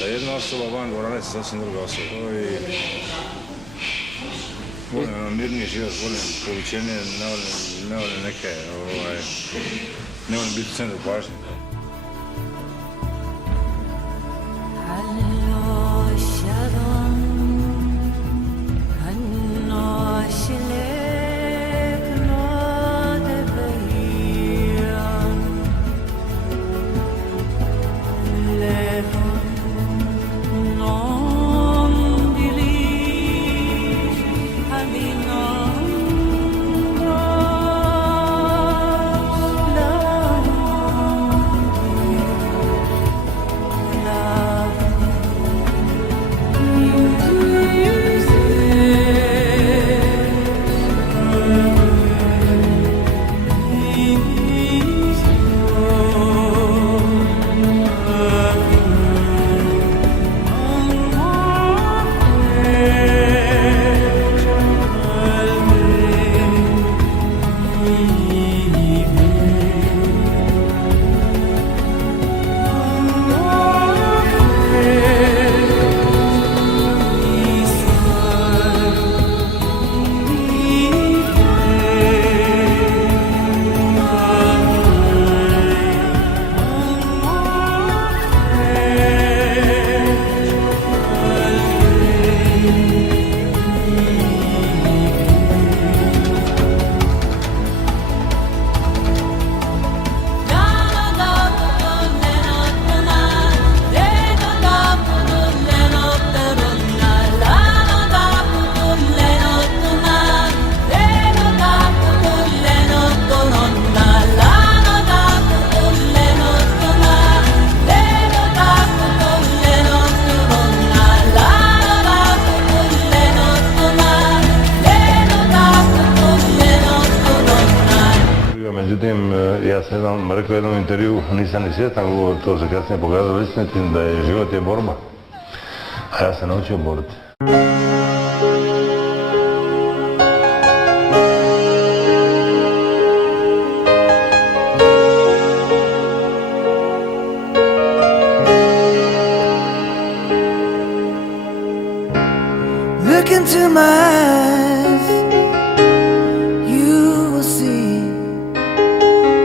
Da jednu osoba van dvorane se sasvim druga osoba. Volim mirniji život, volim povučenije, ne volim neke, ne volim biti u centru pažnje. Međutim, ja sam rekao u jednom intervju, nisam ni svjestan, to se kasnije pokazalo istinitim, da je život je borba, a ja sam naučio boriti. Look into my eyes, you will see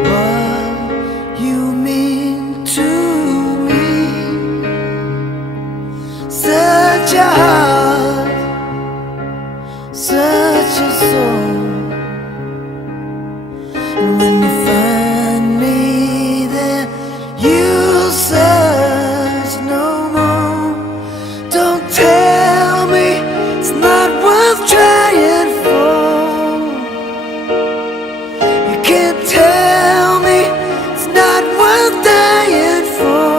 what you mean to me. Such a heart, such a soul. And when you find me there, you'll search no more. Don't tell me it's not worth trying for. You can't tell me it's not worth dying for.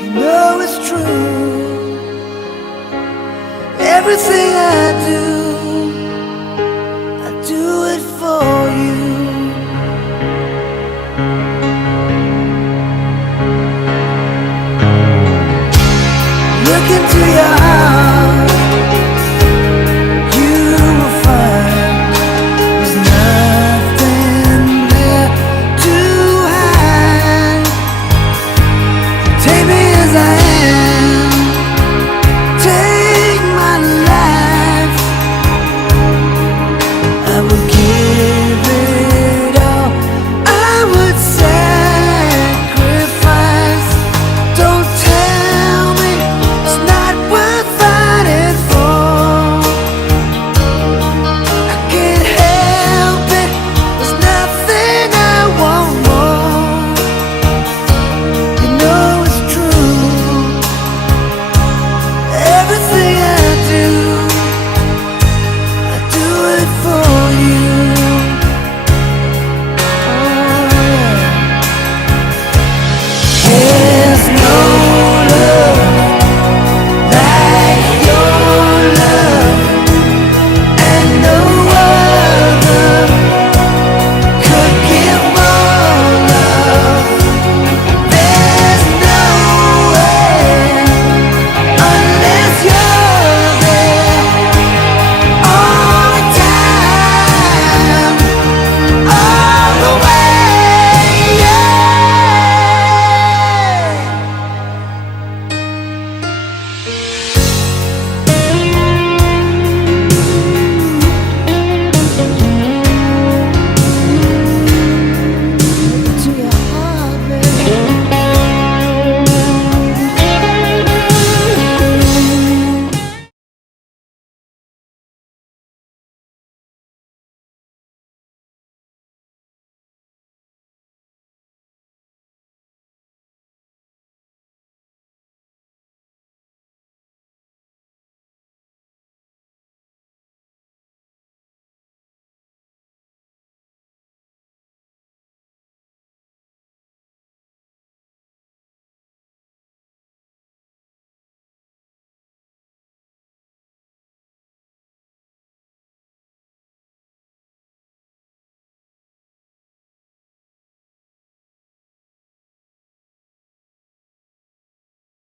You know it's true. Everything I do it for you. Look into your eyes.